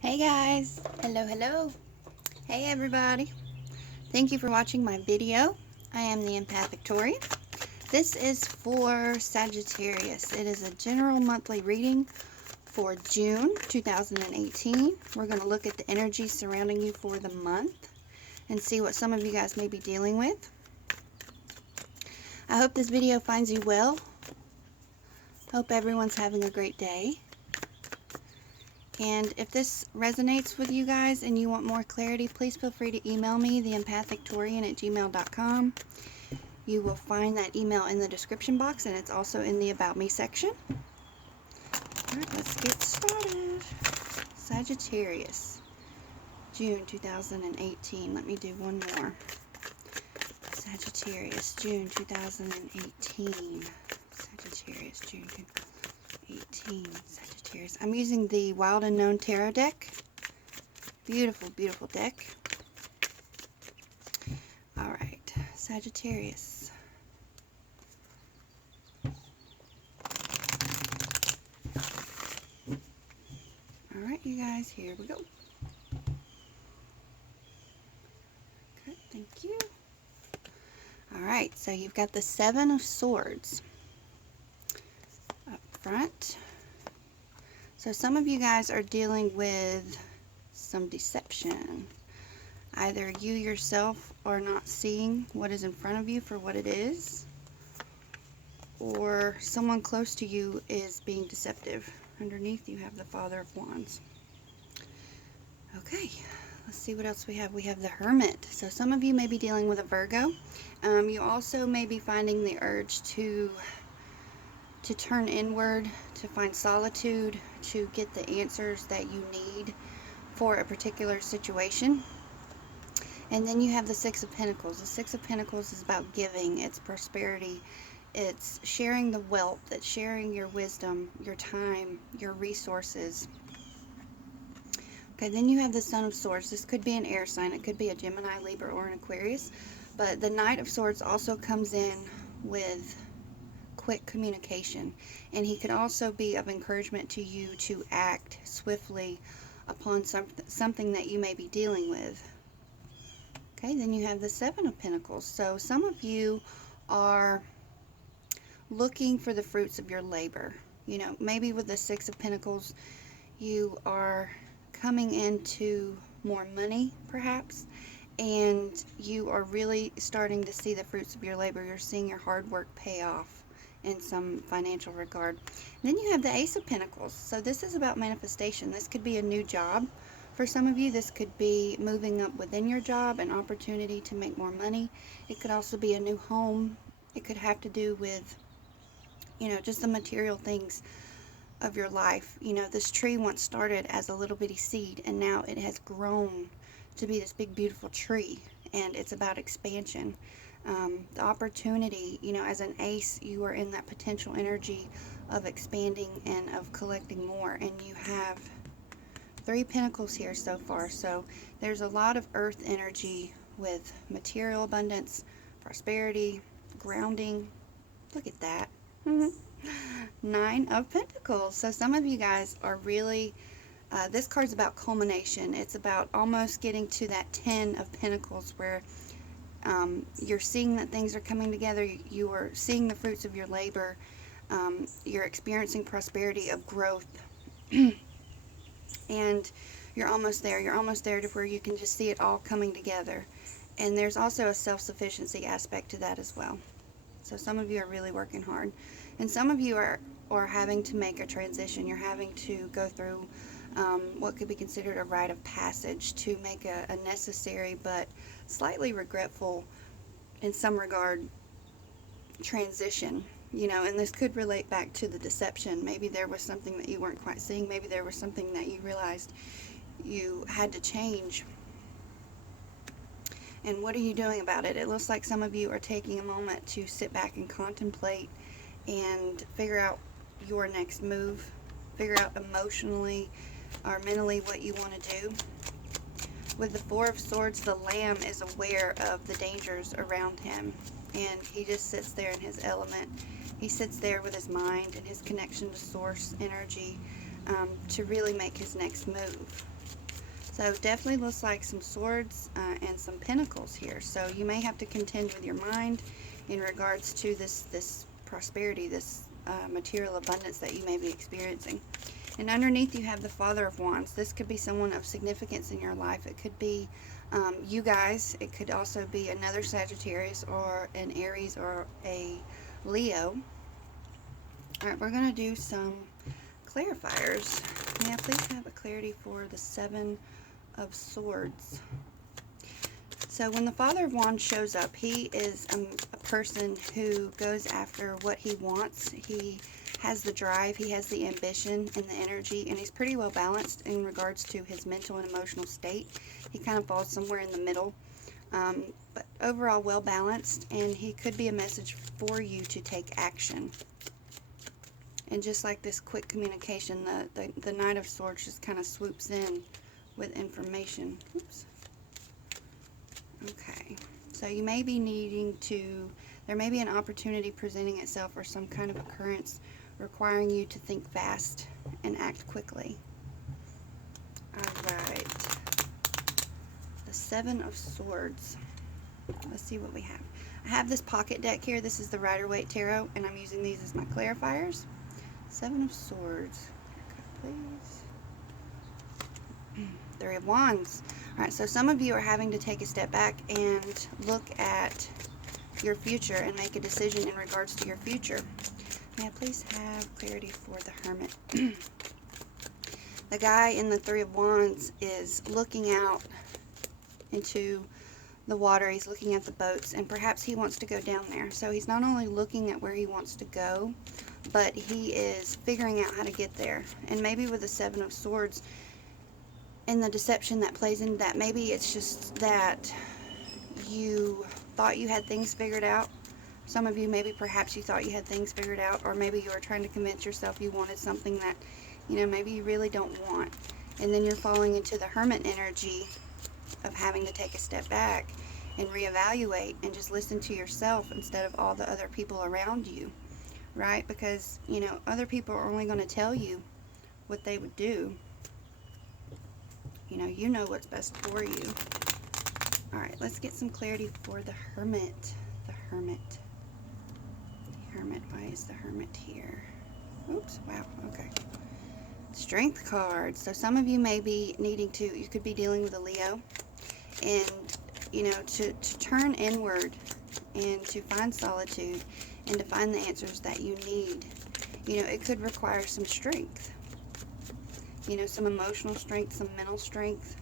Hey guys, hello. Hey everybody, thank you for watching my video. I am the Empathic Tori. This is for Sagittarius. It is a general monthly reading for June 2018. We're going to look at the energy surrounding you for the month and see what some of you guys may be dealing with. I hope this video finds you well. Hope everyone's having a great day. And if this resonates with you guys and you want more clarity, please feel free to email me, theempathictorian@gmail.com. You will find that email in the description box, and it's also in the About Me section. Alright, let's get started. Sagittarius, June 2018. Let me do one more. Sagittarius, June 2018. Sagittarius, June 2018. Sagittarius. I'm using the Wild Unknown Tarot deck. Beautiful, beautiful deck. Alright, Sagittarius. Alright, you guys, here we go. Okay, thank you. Alright, so you've got the Seven of Swords up front. So some of you guys are dealing with some deception. Either you yourself are not seeing what is in front of you for what it is, or someone close to you is being deceptive. Underneath you have the Father of Wands. Okay, let's see what else we have. We have the Hermit. So some of you may be dealing with a Virgo. You also may be finding the urge to turn inward, to find solitude, to get the answers that you need for a particular situation. And then you have the Six of Pentacles. The Six of Pentacles is about giving, it's prosperity, it's sharing the wealth, it's sharing your wisdom, your time, your resources. Okay, then you have the Son of Swords. This could be an air sign, it could be a Gemini, Libra, or an Aquarius. But the Knight of Swords also comes in with quick communication, and he could also be of encouragement to you to act swiftly upon something that you may be dealing with. Okay, then you have the Seven of Pentacles. So some of you are looking for the fruits of your labor. You know, maybe with the Six of Pentacles, you are coming into more money, perhaps, and you are really starting to see the fruits of your labor. You're seeing your hard work pay off in some financial regard. And then you have the Ace of Pentacles. So this is about manifestation. This could be a new job. For some of you, this could be moving up within your job, an opportunity to make more money. It could also be a new home. It could have to do with, you know, just the material things of your life. You know, this tree once started as a little bitty seed, and now it has grown to be this big, beautiful tree, and it's about expansion. The opportunity, you know, as an ace, you are in that potential energy of expanding and of collecting more, and you have Three Pentacles here so far. So there's a lot of earth energy with material abundance, prosperity, grounding. Look at that. Nine of Pentacles. So some of you guys are really, this card's about culmination. It's about almost getting to that 10 of Pentacles where you're seeing that things are coming together. You are seeing the fruits of your labor. You're experiencing prosperity of growth. And you're almost there. You're almost there to where you can just see it all coming together. And there's also a self-sufficiency aspect to that as well. So some of you are really working hard. And some of you are having to make a transition. You're having to go through what could be considered a rite of passage to make a necessary but slightly regretful, in some regard, transition. You know, and this could relate back to the deception. Maybe there was something that you weren't quite seeing. Maybe there was something that you realized you had to change. And what are you doing about it? It looks like some of you are taking a moment to sit back and contemplate and figure out your next move. Figure out emotionally or mentally what you want to do. With the Four of Swords, the Lamb is aware of the dangers around him, and he just sits there in his element. He sits there with his mind and his connection to source energy to really make his next move. So definitely looks like some swords and some pentacles here. So you may have to contend with your mind in regards to this prosperity, this material abundance that you may be experiencing. And underneath you have the Father of Wands. This could be someone of significance in your life. It could be you guys. It could also be another Sagittarius or an Aries or a Leo. Alright, we're going to do some clarifiers. May I please have a clarity for the Seven of Swords? So when the Father of Wands shows up, he is a person who goes after what he wants. He has the drive, he has the ambition and the energy, and he's pretty well balanced in regards to his mental and emotional state. He kind of falls somewhere in the middle, but overall well balanced, and he could be a message for you to take action. And just like this quick communication, the Knight of Swords just kind of swoops in with information. Oops. Okay, so you may be needing to, there may be an opportunity presenting itself or some kind of occurrence requiring you to think fast and act quickly. Alright, the Seven of Swords. Let's see what we have. I have this pocket deck here. This is the Rider-Waite Tarot, and I'm using these as my clarifiers. Seven of Swords. Please. Three of Wands. Alright, so some of you are having to take a step back and look at your future and make a decision in regards to your future. May I please have clarity for the Hermit? The guy in the Three of Wands is looking out into the water. He's looking at the boats, and perhaps he wants to go down there. So he's not only looking at where he wants to go, but he is figuring out how to get there. And maybe with the Seven of Swords and the deception that plays into that, maybe it's just that you thought you had things figured out. Some of you, maybe perhaps you thought you had things figured out, or maybe you were trying to convince yourself you wanted something that, you know, maybe you really don't want. And then you're falling into the Hermit energy of having to take a step back and reevaluate and just listen to yourself instead of all the other people around you, right? Because, you know, other people are only going to tell you what they would do. You know what's best for you. Alright, let's get some clarity for the Hermit. The Hermit. The Hermit. Why is the Hermit here? Oops, wow, okay. Strength card. So some of you may be needing to, you could be dealing with a Leo, and, you know, to turn inward and to find solitude and to find the answers that you need. You know, it could require some strength. You know, some emotional strength, some mental strength.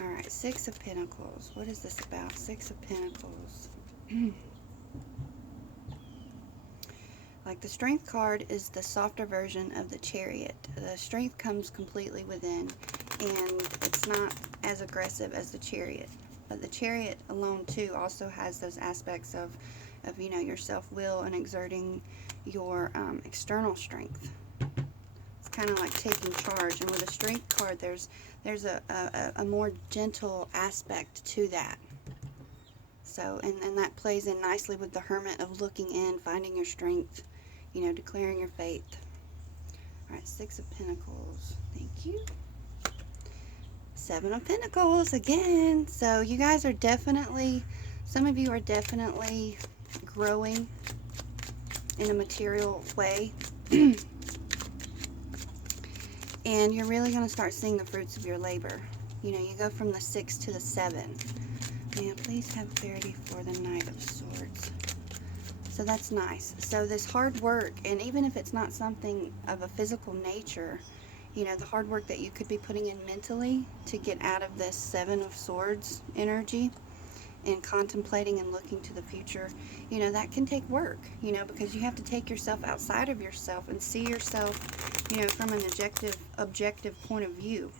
Alright, Six of Pentacles. What is this about? Six of Pentacles. Like the Strength card is the softer version of the Chariot. The Strength comes completely within, and it's not as aggressive as the Chariot. But the Chariot alone too also has those aspects of you know, your self-will and exerting your external strength. It's kind of like taking charge. And with a Strength card, there's a more gentle aspect to that. So, and that plays in nicely with the Hermit of looking in, finding your strength, you know, declaring your faith. Alright, Six of Pentacles. Thank you. Seven of Pentacles again. So you guys are definitely, some of you are definitely growing in a material way. And you're really going to start seeing the fruits of your labor. You know, you go from the 6 to the 7. May I please have clarity for the Knight of Swords? So that's nice. So this hard work, and even if it's not something of a physical nature, you know, the hard work that you could be putting in mentally to get out of this Seven of Swords energy and contemplating and looking to the future, you know, that can take work, you know, because you have to take yourself outside of yourself and see yourself, you know, from an objective point of view.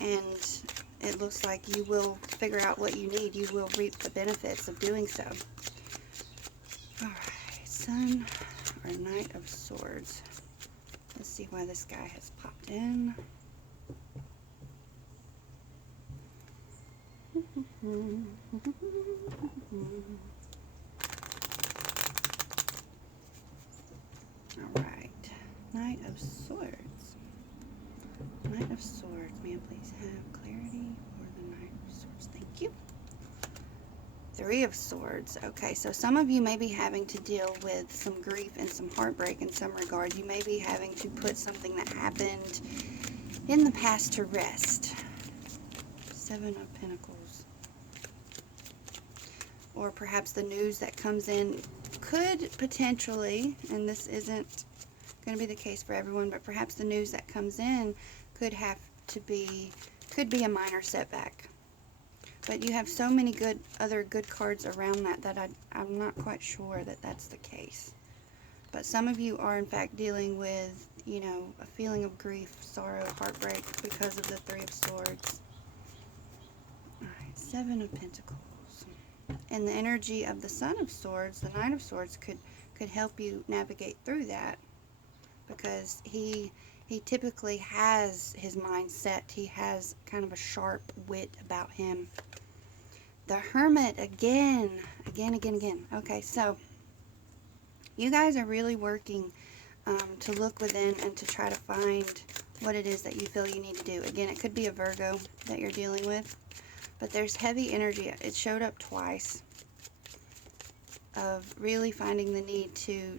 And it looks like you will figure out what you need. You will reap the benefits of doing so. Alright, Sun or Knight of Swords. Let's see why this guy has popped in. Alright, Knight of Swords. Knight of Swords. May I please have clarity for the Knight of Swords? Thank you. Three of Swords. Okay, so some of you may be having to deal with some grief and some heartbreak in some regard. You may be having to put something that happened in the past to rest. Seven of Pentacles. Or perhaps the news that comes in could potentially, and this isn't going to be the case for everyone, but perhaps the news that comes in could be a minor setback. But you have so many other good cards around that I'm not quite sure that that's the case. But some of you are in fact dealing with, you know, a feeling of grief, sorrow, heartbreak because of the Three of Swords. Alright, Seven of Pentacles. And the energy of the Son of Swords, the Knight of Swords, could help you navigate through that. Because he typically has his mind set. He has kind of a sharp wit about him. The Hermit, again. Okay, so you guys are really working to look within and to try to find what it is that you feel you need to do. Again, it could be a Virgo that you're dealing with, but there's heavy energy. It showed up twice of really finding the need to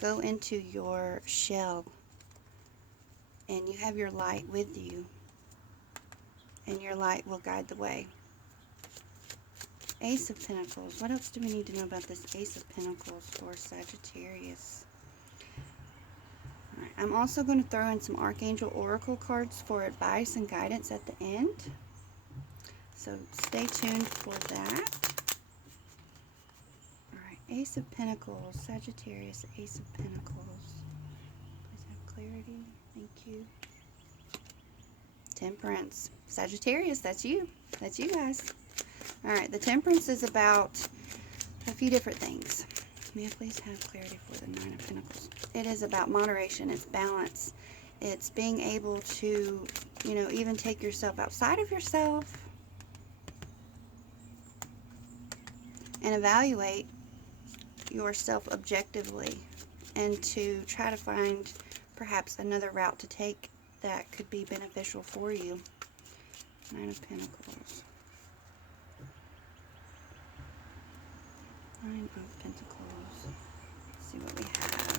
go into your shell, and you have your light with you, and your light will guide the way. Ace of Pentacles. What else do we need to know about this Ace of Pentacles for Sagittarius? Alright, I'm also going to throw in some Archangel Oracle cards for advice and guidance at the end. So stay tuned for that. Alright, Ace of Pentacles. Sagittarius, Ace of Pentacles. Please have clarity. Thank you. Temperance. Sagittarius, that's you. That's you guys. Alright, the Temperance is about a few different things. May I please have clarity for the Nine of Pentacles? It is about moderation. It's balance. It's being able to, you know, even take yourself outside of yourself and evaluate yourself objectively, and to try to find perhaps another route to take that could be beneficial for you. Nine of Pentacles. Nine of Pentacles. Let's see what we have.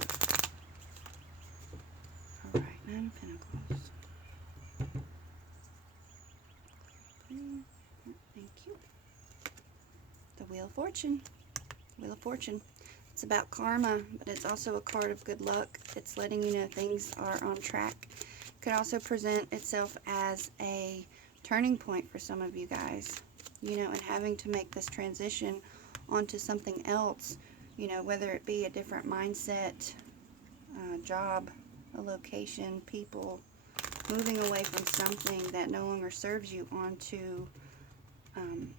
Alright, Nine of Pentacles. Thank you. The Wheel of Fortune. Wheel of Fortune. It's about karma, but it's also a card of good luck. It's letting you know things are on track. It could also present itself as a turning point for some of you guys, you know, and having to make this transition onto something else, you know, whether it be a different mindset, job, a location, people, moving away from something that no longer serves you onto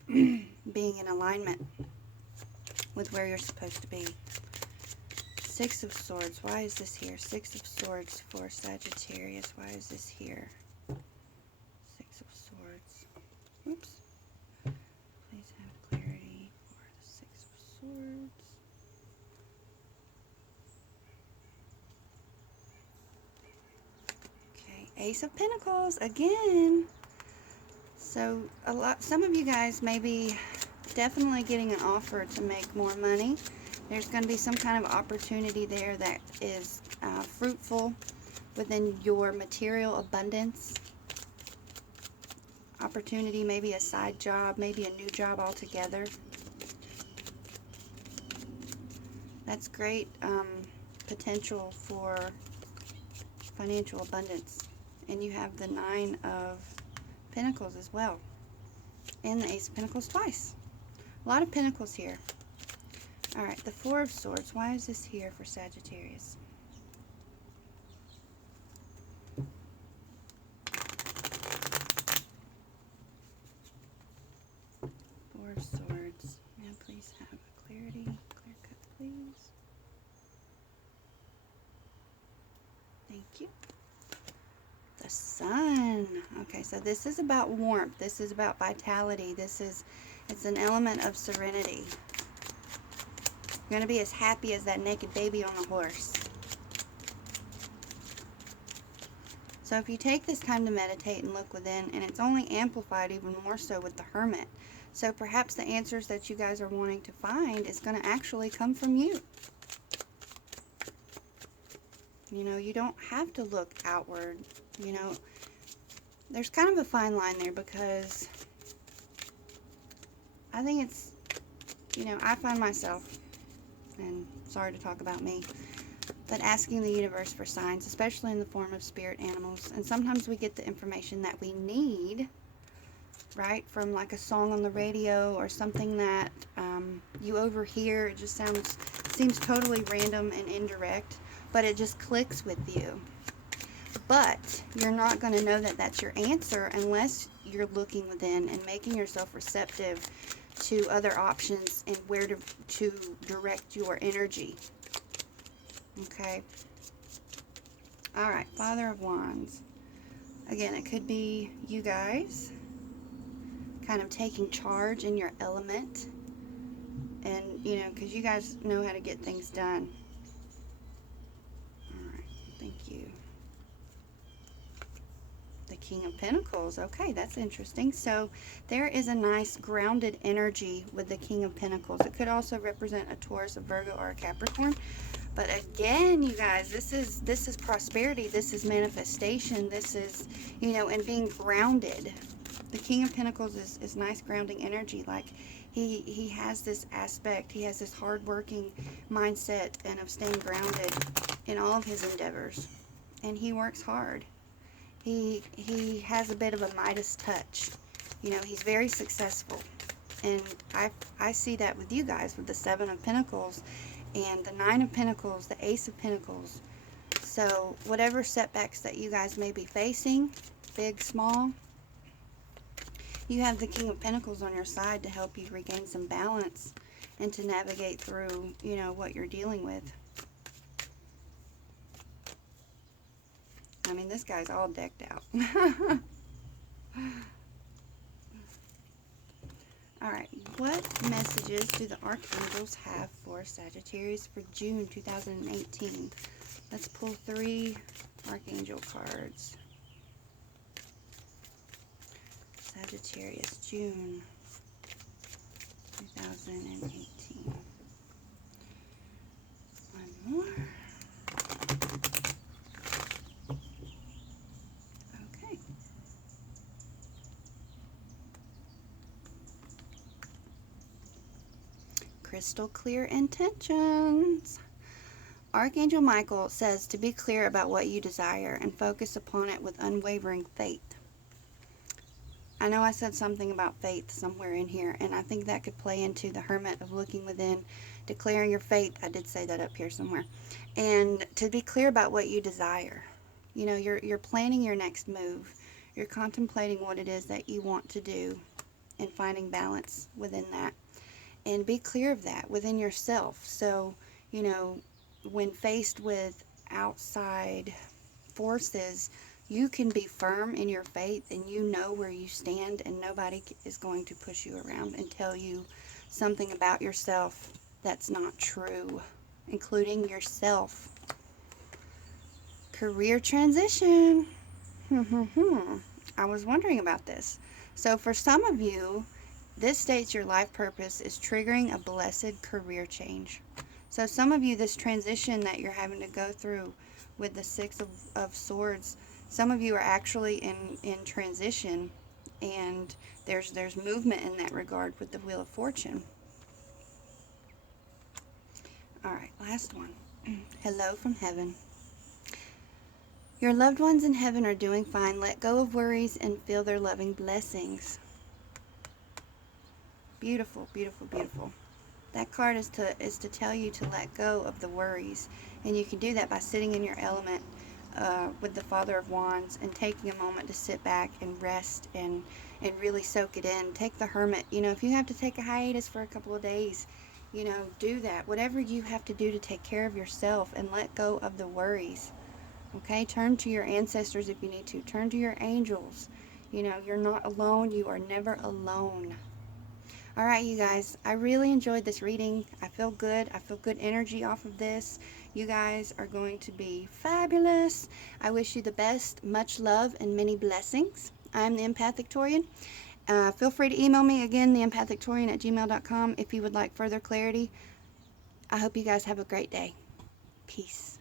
being in alignment with where you're supposed to be. Six of Swords. Why is this here? Six of Swords for Sagittarius. Why is this here? Six of Swords. Oops. Please have clarity for the Six of Swords. Okay, Ace of Pentacles again. So some of you guys may be definitely getting an offer to make more money. There's going to be some kind of opportunity there that is fruitful within your material abundance. Opportunity, maybe a side job, maybe a new job altogether. That's great potential for financial abundance. And you have the Nine of Pentacles as well. And the Ace of Pentacles twice. A lot of Pentacles here. Alright, the Four of Swords. Why is this here for Sagittarius? Four of Swords. May I please have clarity? Clear cut, please. Thank you. The Sun. Okay, so this is about warmth. This is about vitality. It's an element of serenity. You're going to be as happy as that naked baby on the horse. So if you take this time to meditate and look within, and it's only amplified even more so with the Hermit. So perhaps the answers that you guys are wanting to find is going to actually come from you. You know, you don't have to look outward. You know, there's kind of a fine line there, because I think it's, you know, I find myself, and sorry to talk about me, but asking the universe for signs, especially in the form of spirit animals. And sometimes we get the information that we need, right, from like a song on the radio or something that you overhear. It just seems totally random and indirect, but it just clicks with you. But you're not going to know that that's your answer unless you're looking within and making yourself receptive to other options and where to direct your energy. Okay. All right, Father of Wands. Again, it could be you guys kind of taking charge in your element, and you know, because you guys know how to get things done. All right, thank you. The King of Pentacles. Okay, that's interesting. So there is a nice grounded energy with the King of Pentacles. It could also represent a Taurus, a Virgo, or a Capricorn. But again, you guys, this is prosperity. This is manifestation. This is, you know, and being grounded. The King of Pentacles is nice grounding energy. Like he has this aspect. He has this hard-working mindset and of staying grounded in all of his endeavors. And he works hard. He has a bit of a Midas touch. You know, he's very successful. And I see that with you guys, with the Seven of Pentacles and the Nine of Pentacles, the Ace of Pentacles. So whatever setbacks that you guys may be facing, big, small, you have the King of Pentacles on your side to help you regain some balance and to navigate through, you know, what you're dealing with. I mean, this guy's all decked out. Alright, what messages do the Archangels have for Sagittarius for June 2018? Let's pull 3 Archangel cards. Sagittarius, June 2018. One more. Okay. Crystal clear intentions. Archangel Michael says to be clear about what you desire and focus upon it with unwavering faith. I know I said something about faith somewhere in here, and I think that could play into the Hermit of looking within, declaring your faith. I did say that up here somewhere. And to be clear about what you desire. You know, you're planning your next move. You're contemplating what it is that you want to do and finding balance within that. And be clear of that within yourself. So, you know, when faced with outside forces, you can be firm in your faith and you know where you stand, and nobody is going to push you around and tell you something about yourself that's not true, including yourself. Career transition. I was wondering about this. So for some of you, this states your life purpose is triggering a blessed career change. So some of you, this transition that you're having to go through with the Six of Swords, some of you are actually in transition, and there's movement in that regard with the Wheel of Fortune. All right, last one. Hello from heaven. Your loved ones in heaven are doing fine. Let go of worries and feel their loving blessings. Beautiful, beautiful, beautiful. That card is to tell you to let go of the worries, and you can do that by sitting in your element with the Father of Wands and taking a moment to sit back and rest and really soak it in. Take the Hermit. You know, if you have to take a hiatus for a couple of days, you know, do that. Whatever you have to do to take care of yourself and let go of the worries. Okay, turn to your ancestors if you need to. Turn to your angels. You know, you're not alone. You are never alone. All right, you guys, I really enjoyed this reading. I feel good. I feel good energy off of this. You guys are going to be fabulous. I wish you the best, much love, and many blessings. I'm the Empath Victorian. Feel free to email me again, theempathvictorian@gmail.com, if you would like further clarity. I hope you guys have a great day. Peace.